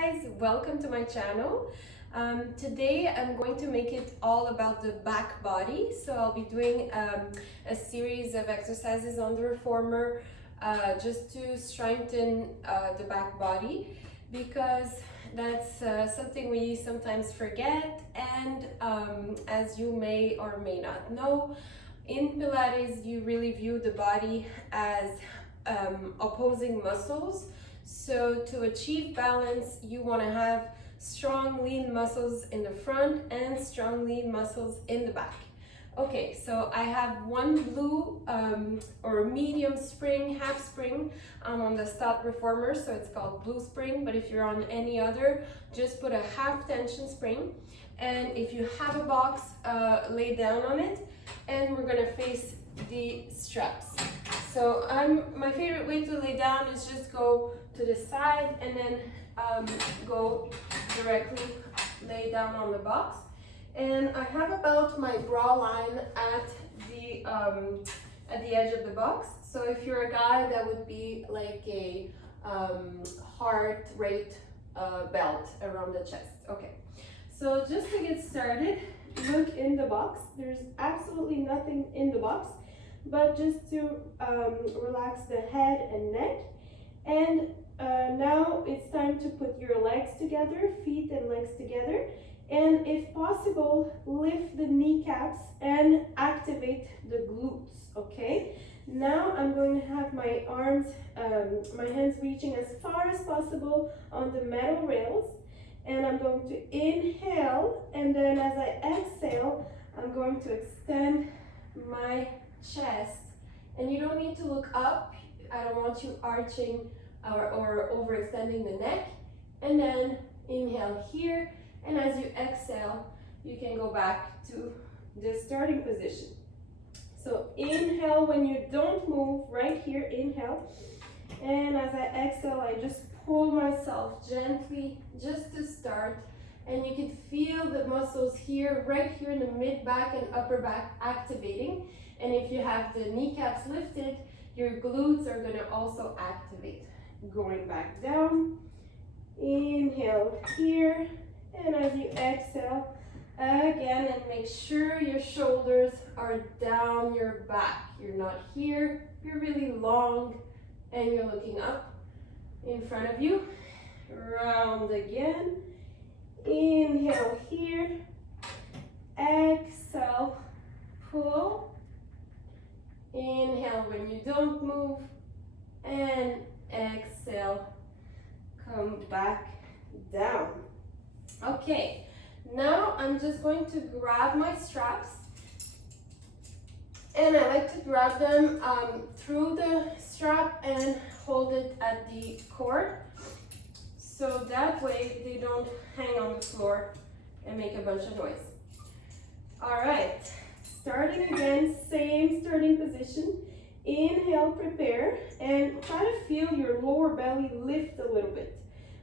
guys, welcome to my channel. Today I'm going to make it all about the back body. So I'll be doing a series of exercises on the Reformer just to strengthen the back body, because that's something we sometimes forget. And as you may or may not know, in Pilates you really view the body as opposing muscles. So to achieve balance, you want to have strong lean muscles in the front and strong lean muscles in the back. Okay, so I have one blue or medium spring, half spring. I'm on the Stout Reformer, so it's called blue spring, but if you're on any other, just put a half tension spring. And if you have a box, lay down on it, and we're gonna face the straps. So my favorite way to lay down is just go to the side and then go directly lay down on the box. And I have about my bra line at the edge of the box. So if you're a guy, that would be like a heart rate belt around the chest. Okay, so just to get started, look in the box. There's absolutely nothing in the box, but just to relax the head and neck. And now it's time to put your legs together, feet and legs together, and if possible, lift the kneecaps and activate the glutes. Okay, now I'm going to have my arms, my hands reaching as far as possible on the metal rails, and I'm going to inhale, and then as I exhale, I'm going to extend my chest. And you don't need to look up. I don't want you arching or overextending the neck. And then inhale here, and as you exhale, you can go back to the starting position. So inhale when you don't move, right here, inhale. And as I exhale, I just pull myself gently just to start. And you can feel the muscles here, right here in the mid back and upper back activating. And if you have the kneecaps lifted, your glutes are going to also activate. Going back down, inhale here, and as you exhale, again, and make sure your shoulders are down your back. You're not here, you're really long, and you're looking up in front of you. Round again, inhale here, exhale, pull. Inhale when you don't move, and exhale, come back down. Okay, now I'm just going to grab my straps, and I like to grab them through the strap and hold it at the cord, so that way they don't hang on the floor and make a bunch of noise. All right. Starting again, same starting position. Inhale, prepare, and try to feel your lower belly lift a little bit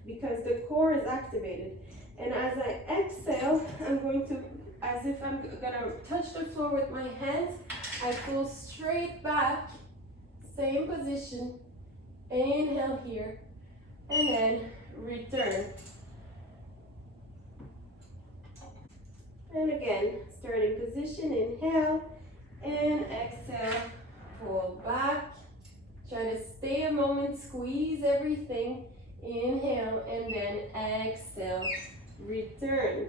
because the core is activated. And as I exhale, I'm going to, as if I'm gonna touch the floor with my hands, I pull straight back, same position. Inhale here, and then return. And again, starting position, inhale, and exhale, pull back. Try to stay a moment, squeeze everything. Inhale, and then exhale, return.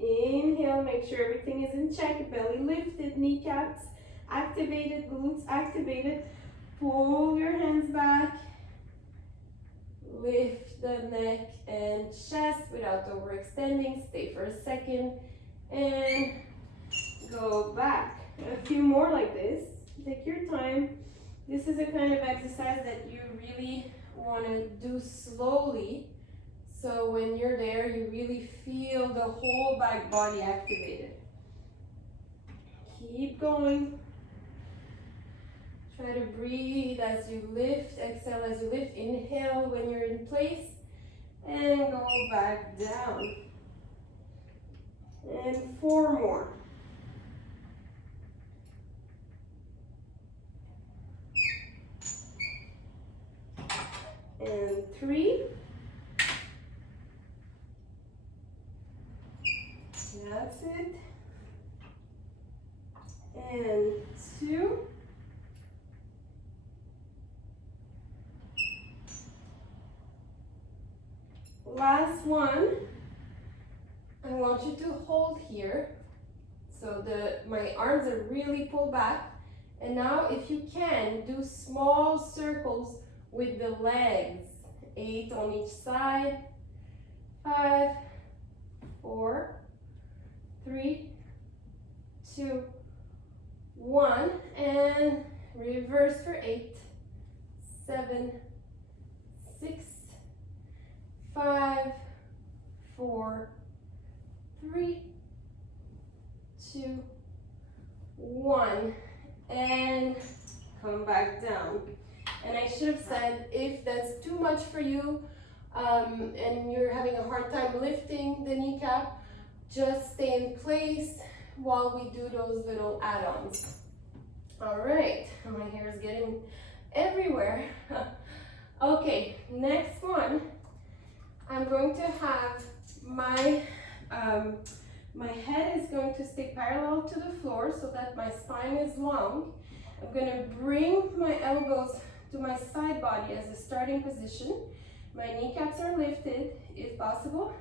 Inhale, make sure everything is in check, belly lifted, kneecaps activated, glutes activated. Pull your hands back. Lift the neck and chest without overextending. Stay for a second. And go back. A few more like this. Take your time. This is a kind of exercise that you really want to do slowly, so when you're there, you really feel the whole back body activated. Keep going. Try to breathe as you lift. Exhale as you lift. Inhale when you're in place, and go back down. And 4 more. And 3. That's it. And 2. Last one. I want you to hold here. So my arms are really pulled back. And now if you can, do small circles with the legs. 8 on each side. 5, 4, 3, 2, 1. And reverse for 8, 7, 6, 5, 4, 3, 2, 1, and come back down. And I should have said, if that's too much for you and you're having a hard time lifting the kneecap, just stay in place while we do those little add-ons. All right, my hair is getting everywhere. Okay, next one. I'm going to have my head is going to stay parallel to the floor so that my spine is long. I'm going to bring my elbows to my side body as a starting position. My kneecaps are lifted if possible.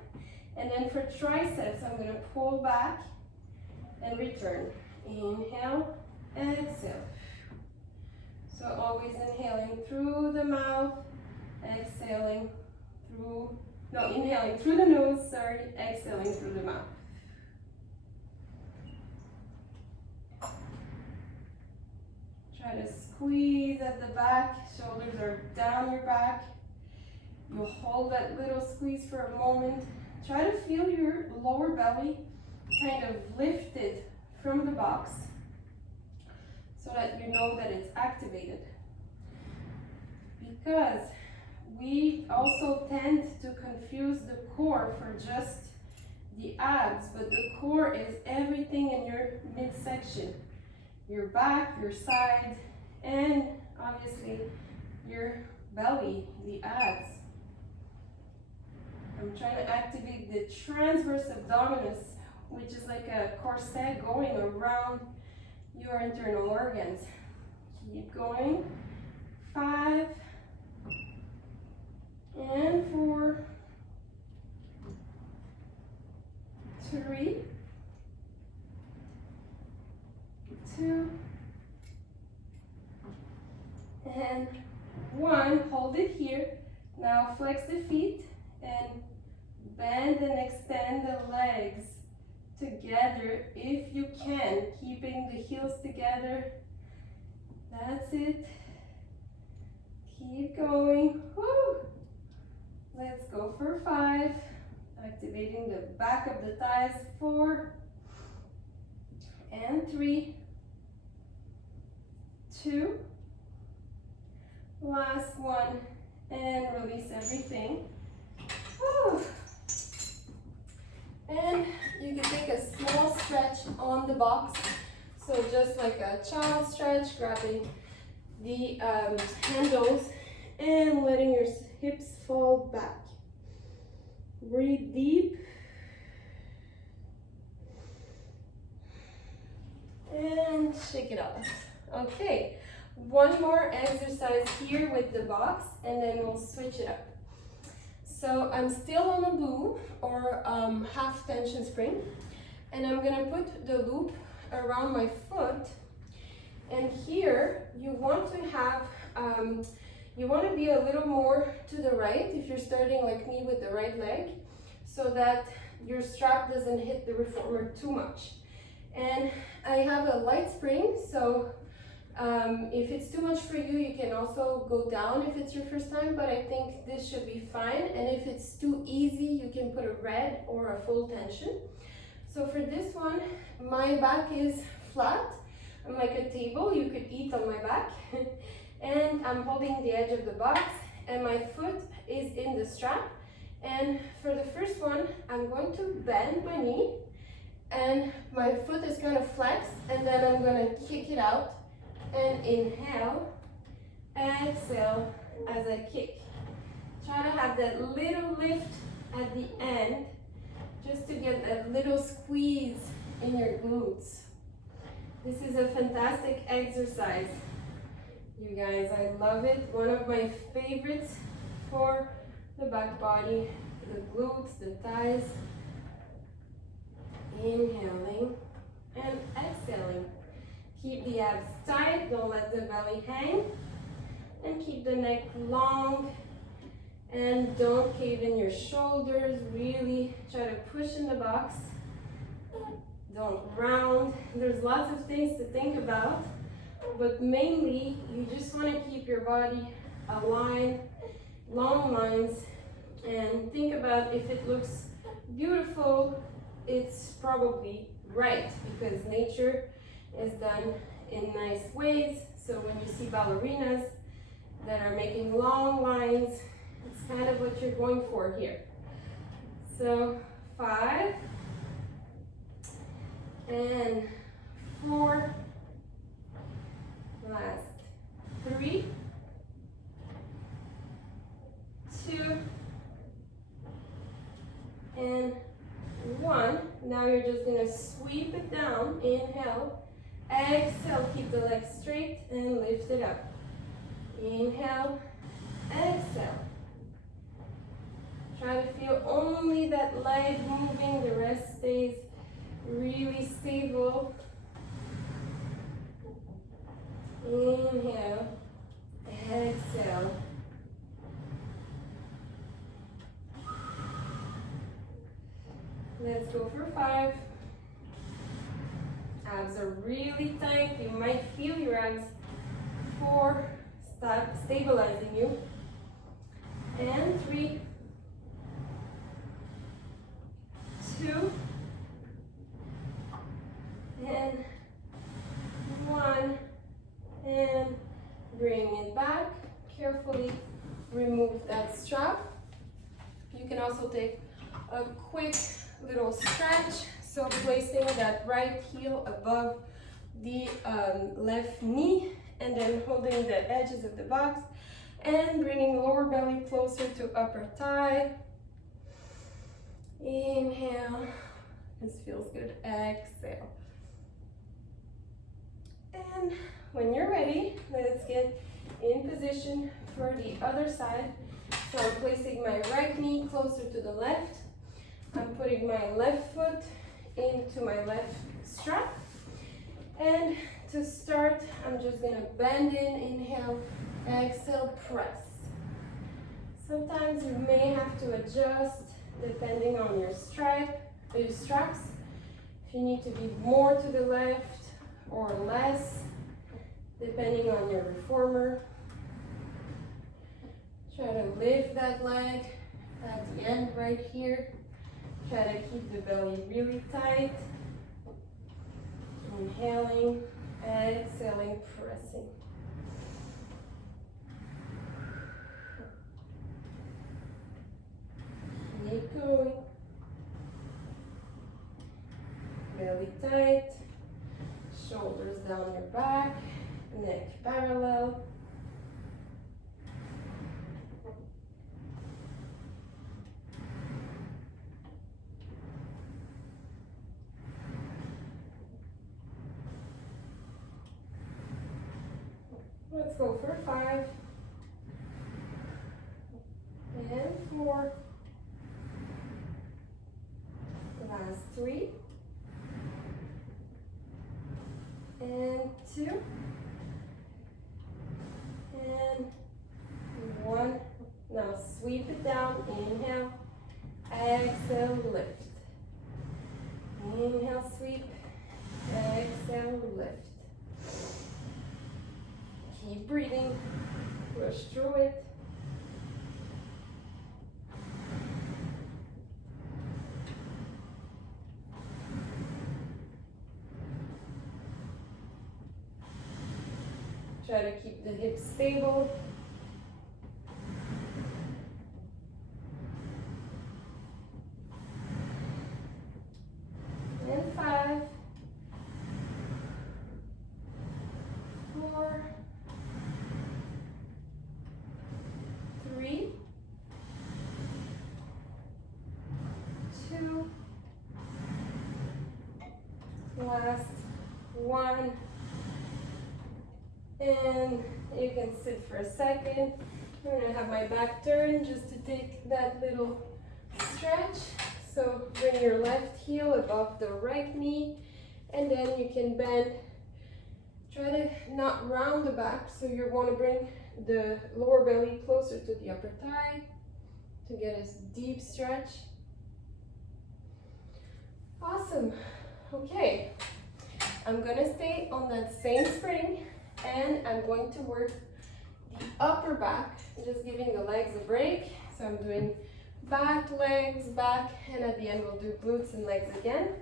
And then for triceps, I'm going to pull back and return. Inhale, exhale. So always inhaling through the mouth, exhaling through, no, inhaling through the nose, sorry, exhaling through the mouth. Try to squeeze at the back, shoulders are down your back. You'll hold that little squeeze for a moment. Try to feel your lower belly kind of lifted from the box so that you know that it's activated. Because we also tend to confuse the core for just the abs, but the core is everything in your midsection. Your back, your sides, and obviously your belly, the abs. I'm trying to activate the transverse abdominus, which is like a corset going around your internal organs. Keep going. 5 and 4, 3, 2, and 1. Hold it here. Now flex the feet and bend and extend the legs together if you can, keeping the heels together. That's it. Keep going. Woo. Let's go for 5. Activating the back of the thighs. 4 and 3, 2. Last one, and release everything. Whew. And you can take a small stretch on the box. So just like a child stretch, grabbing the handles and letting your hips fall back. Breathe deep. And shake it off. Okay. One more exercise here with the box, and then we'll switch it up. So I'm still on a blue or half tension spring, and I'm gonna put the loop around my foot. And here you want to have, you want to be a little more to the right if you're starting like me with the right leg, so that your strap doesn't hit the reformer too much. And I have a light spring, so if it's too much for you, you can also go down if it's your first time, but I think this should be fine. And if it's too easy, you can put a red or a full tension. So for this one, my back is flat. I'm like a table, you could eat on my back. And I'm holding the edge of the box, and my foot is in the strap. And for the first one, I'm going to bend my knee, and my foot is kind of flexed, and then I'm going to kick it out. And inhale, exhale as I kick. Try to have that little lift at the end, just to get that little squeeze in your glutes. This is a fantastic exercise, you guys. I love it. One of my favorites for the back body, the glutes, the thighs. Inhaling and exhaling. Keep the abs tight, don't let the belly hang, and keep the neck long, and don't cave in your shoulders. Really try to push in the box. Don't round. There's lots of things to think about, but mainly you just want to keep your body aligned, long lines, and think about if it looks beautiful, it's probably right, because nature is done in nice ways. So when you see ballerinas that are making long lines, it's kind of what you're going for here. So 5 and 4, last 3, 2, and 1. Now you're just gonna sweep it down. Inhale, exhale, keep the legs straight and lift it up. Inhale, exhale. Try to feel only that leg moving, the rest stays really stable. Inhale, exhale. Let's go for 5. Abs are really tight. You might feel your abs. 4, start stabilizing you. And 3, 2, and 1, and bring it back. Carefully remove that strap. You can also take a quick little stretch, so placing that right heel above the left knee, and then holding the edges of the box and bringing lower belly closer to upper thigh. Inhale, this feels good. Exhale. And when you're ready, let's get in position for the other side. So I'm placing my right knee closer to the left. I'm putting my left foot into my left strap. And to start, I'm just gonna bend in, inhale, exhale, press. Sometimes you may have to adjust depending on your straps. If you need to be more to the left or less, depending on your reformer. Try to lift that leg at the end right here. Try to keep the belly really tight. Inhaling, exhaling, pressing. Keep going. Belly tight. Shoulders down your back. Neck parallel. Let's go for 5 and 4. Last 3 and 2 and 1. Now sweep it down. Inhale, exhale, lift. Inhale, sweep, exhale, lift. Keep breathing, push through it. Try to keep the hips stable. And 5, 4, 3, 2, Last one. And you can sit for a second. I'm gonna have my back turned just to take that little stretch. So bring your left heel above the right knee, and then you can bend. Try to not round the back, so you want to bring the lower belly closer to the upper thigh to get a deep stretch. Awesome. Okay, I'm gonna stay on that same spring, and I'm going to work the upper back, just giving the legs a break. So I'm doing back, legs, back, and at the end we'll do glutes and legs again.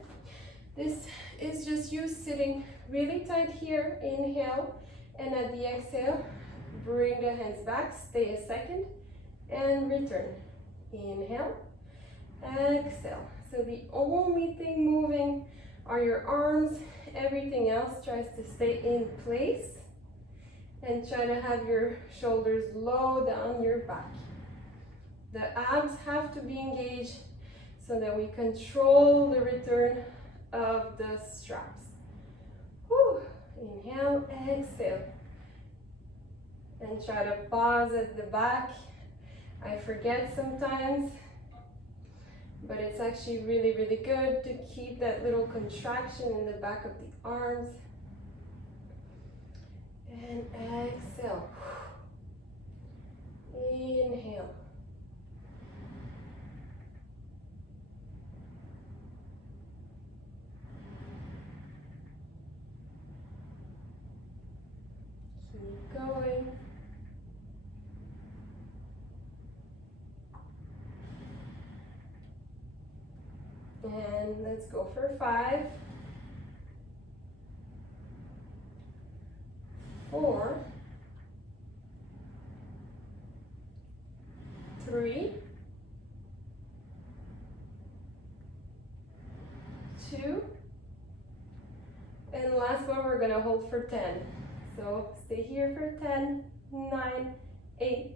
This is just you sitting really tight here, inhale, and at the exhale, bring the hands back, stay a second, and return. Inhale, exhale. So the only thing moving are your arms, everything else tries to stay in place, and try to have your shoulders low down your back. The abs have to be engaged so that we control the return of the straps. Whew. Inhale, exhale. And try to pause at the back. I forget sometimes, but it's actually really, really good to keep that little contraction in the back of the arms. And exhale. Inhale. Keep going. And let's go for 5, 4, 3, 2, and last one we're gonna hold for 10. So stay here for 10, 9, 8,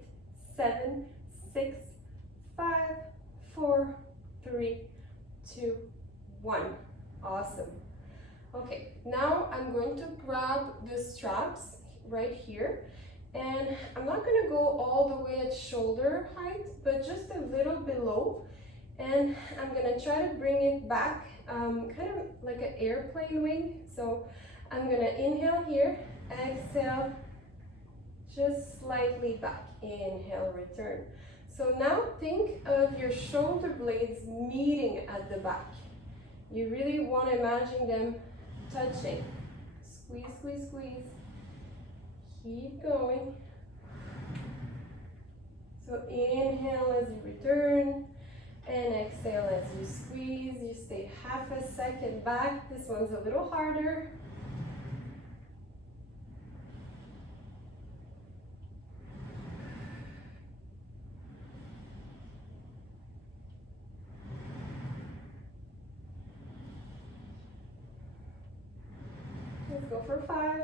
7, 6, 5, 4, 3, 2, 1. Awesome. Okay, now I'm going to grab the straps right here, and I'm not going to go all the way at shoulder height, but just a little below, and I'm going to try to bring it back, kind of like an airplane wing. So I'm going to inhale here, exhale, just slightly back, inhale, return. So now think of your shoulder blades meeting at the back. You really want to imagine them touching. Squeeze, squeeze, squeeze. Keep going. So inhale as you return, and exhale as you squeeze. You stay half a second back. This one's a little harder. Let's go for 5.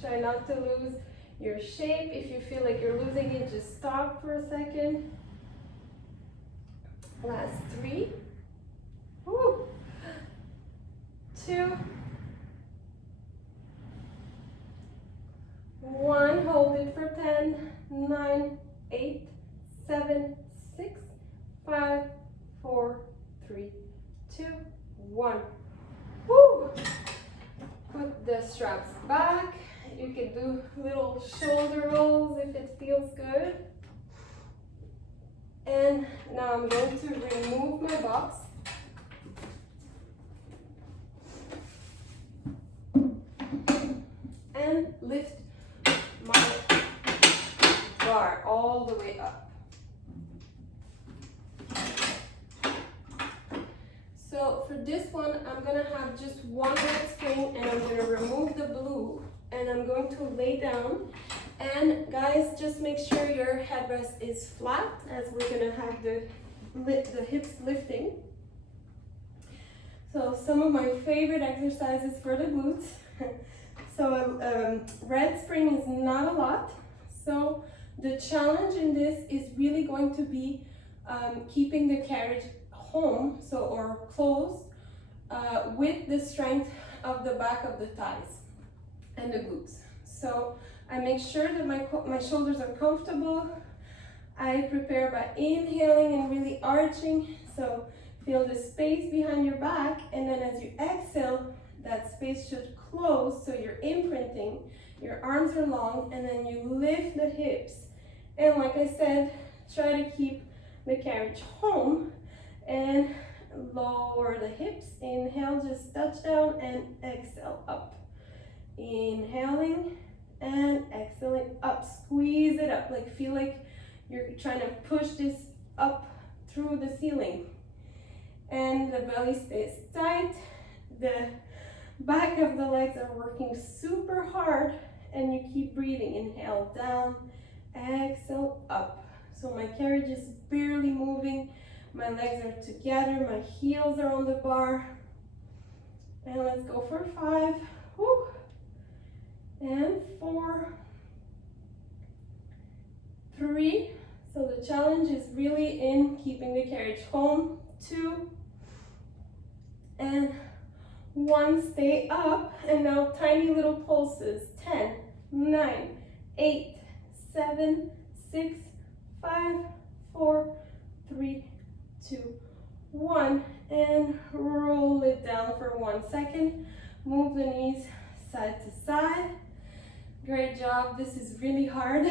Try not to lose your shape. If you feel like you're losing it, just stop for a second. Last 3. Woo. 2. 1. Hold it for 10, 9, 8, 7, 6, 5, 4, 3, 2, 1. Woo. Put the straps back. You can do little shoulder rolls if it feels good. And now I'm going to remove my box. And lift my bar all the way up. So for this one, I'm gonna have just one red string, and I'm gonna remove the blue, and I'm going to lay down. And guys, just make sure your headrest is flat, as we're gonna have the hips lifting. So some of my favorite exercises for the glutes. So red spring is not a lot. So the challenge in this is really going to be keeping the carriage home, or closed, with the strength of the back of the thighs and the glutes. So I make sure that my shoulders are comfortable. I prepare by inhaling and really arching. So feel the space behind your back, and then as you exhale, that space should close, so you're imprinting. Your arms are long, and then you lift the hips. And like I said, try to keep the carriage home and lower the hips. Inhale, just touch down, and exhale up. Inhaling and exhaling up. Squeeze it up, like feel like you're trying to push this up through the ceiling. And the belly stays tight. The back of the legs are working super hard, and you keep breathing. Inhale down, exhale up. So my carriage is barely moving. My legs are together, my heels are on the bar. And let's go for 5. Woo. And 4, 3. So the challenge is really in keeping the carriage home. 2 and 1. Stay up, and now tiny little pulses. 10, 9, 8, 7, 6, 5, 4, 3, 2, 1, and roll it down for 1 second. Move the knees side to side. Great job. This is really hard.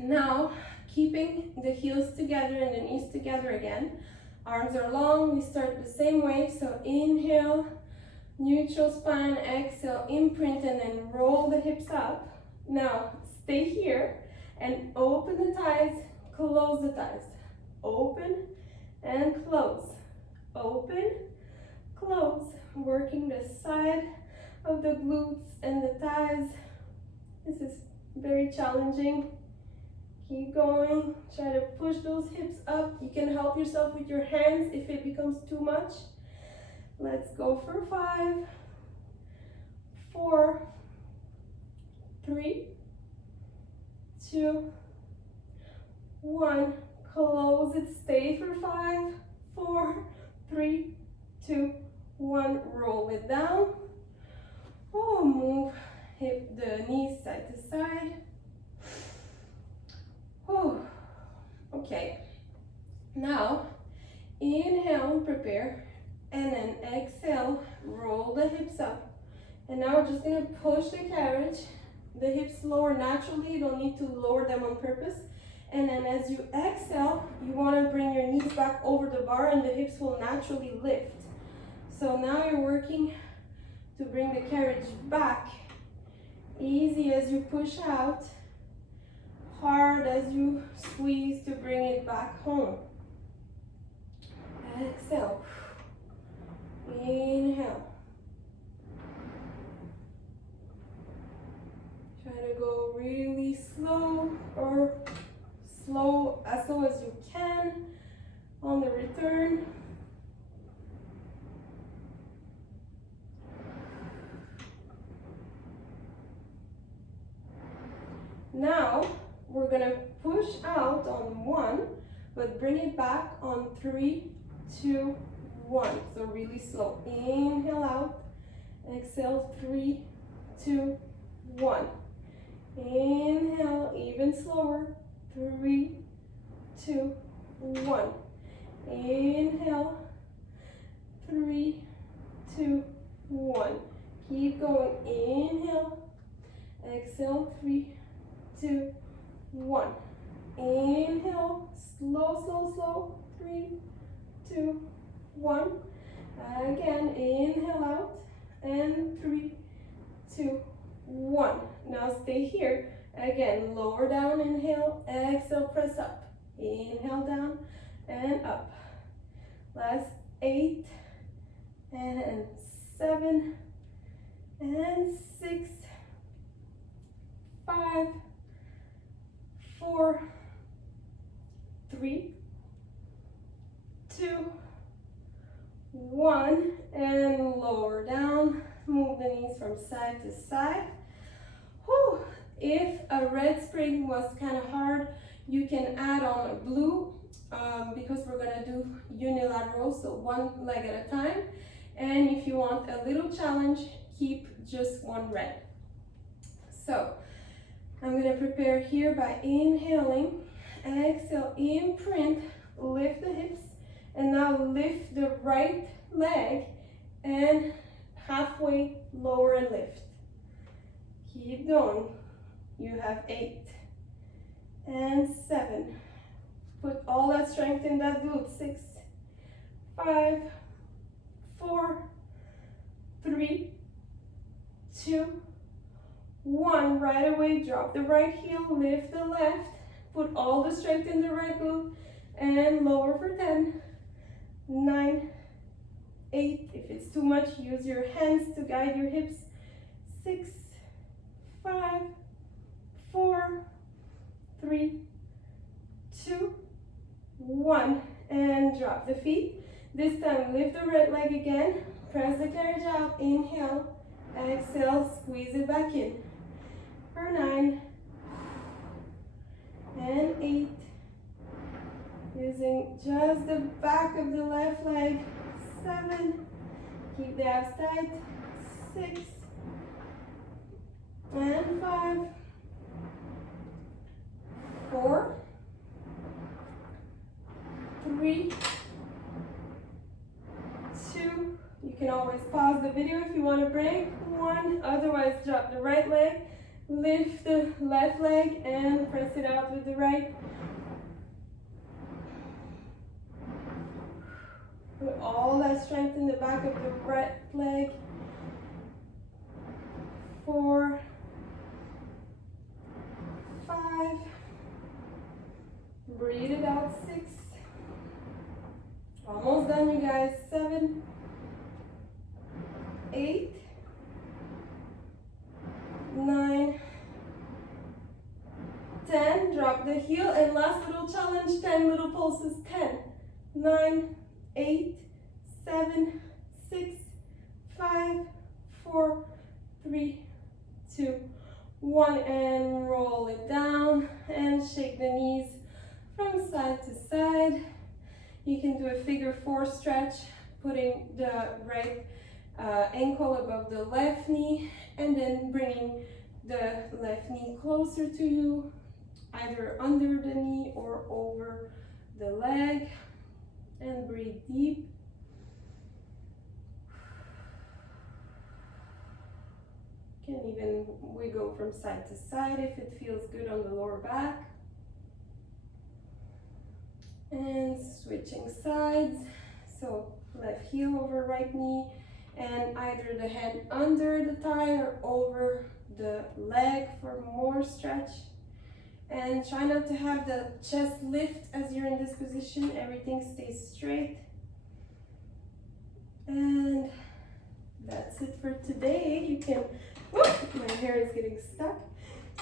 Now, keeping the heels together and the knees together again. Arms are long. We start the same way. So inhale, neutral spine, exhale, imprint, and then roll the hips up. Now, stay here and open the thighs, close the thighs. Open and close. Open, close. Working the side of the glutes and the thighs. This is very challenging. Keep going. Try to push those hips up. You can help yourself with your hands if it becomes too much. Let's go for 5, 4, 3, 2, 1. Close it. Stay for 5, 4, 3, 2, 1. Roll it down. Oh, move the knees side to side. Oh, okay. Now, inhale, prepare, and then exhale, roll the hips up. And now we're just gonna push the carriage. The hips lower naturally, you don't need to lower them on purpose. And then as you exhale, you wanna bring your knees back over the bar, and the hips will naturally lift. So now you're working to bring the carriage back. Easy as you push out, hard as you squeeze to bring it back home. Exhale. Inhale. Try to go really slow, or as slow as you can on the return. Now, we're gonna push out on 1, but bring it back on 3, 2, 1. So really slow. Inhale out, exhale, 3, 2, 1. Inhale, even slower, 3, 2, 1. Inhale, 3, 2, 1. Keep going. Inhale, exhale, 3, 2, 1. Inhale, slow, slow, slow. 3, 2, 1. Again, inhale out, and 3, 2, 1. Now stay here. Again, lower down, inhale, exhale, press up. Inhale down and up. Last 8 and 7 and 6, 5, 4, 3, 2, 1, and lower down. Move the knees from side to side. Whew. If a red spring was kind of hard, you can add on a blue because we're gonna do unilateral, so one leg at a time. And if you want a little challenge, keep just one rep. So I'm gonna prepare here by inhaling, exhale, imprint, lift the hips, and now lift the right leg and halfway lower and lift. Keep going. You have 8 and 7. Put all that strength in that glute. 6, 5, 4, 3, 2, 1. Right away, drop the right heel, lift the left, put all the strength in the right glute, and lower for 10, 9, 8. If it's too much, use your hands to guide your hips. 6, 5, 4, 3, 2, 1. And drop the feet. This time, lift the right leg again. Press the carriage out. Inhale. Exhale. Squeeze it back in. For 9 and 8. Using just the back of the left leg. 7. Keep the abs tight. 6 and 5. 4, 3, 2. You can always pause the video if you want to break. 1. Otherwise, drop the right leg, lift the left leg, and press it out with the right. Put all that strength in the back of the right leg. 4, 5. Breathe it out. 6. Almost done, you guys. 7, 8, 9, 10. Drop the heel, and last little challenge, 10 little pulses. 10, 9, 8, 7, 6, 5, 4, 3, 2, 1. And roll it down and shake the knees from side to side. You can do a figure 4 stretch, putting the right ankle above the left knee, and then bringing the left knee closer to you, either under the knee or over the leg. And breathe deep. You can even wiggle from side to side if it feels good on the lower back. And switching sides. So left heel over right knee, and either the hand under the thigh or over the leg for more stretch. And try not to have the chest lift as you're in this position. Everything stays straight. And that's it for today. You can, whoop, my hair is getting stuck.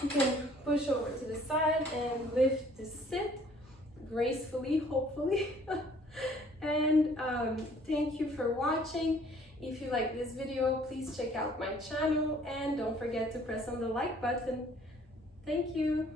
You can push over to the side and lift to sit gracefully, hopefully. And thank you for watching. If you like this video, please check out my channel and don't forget to press on the like button. Thank you.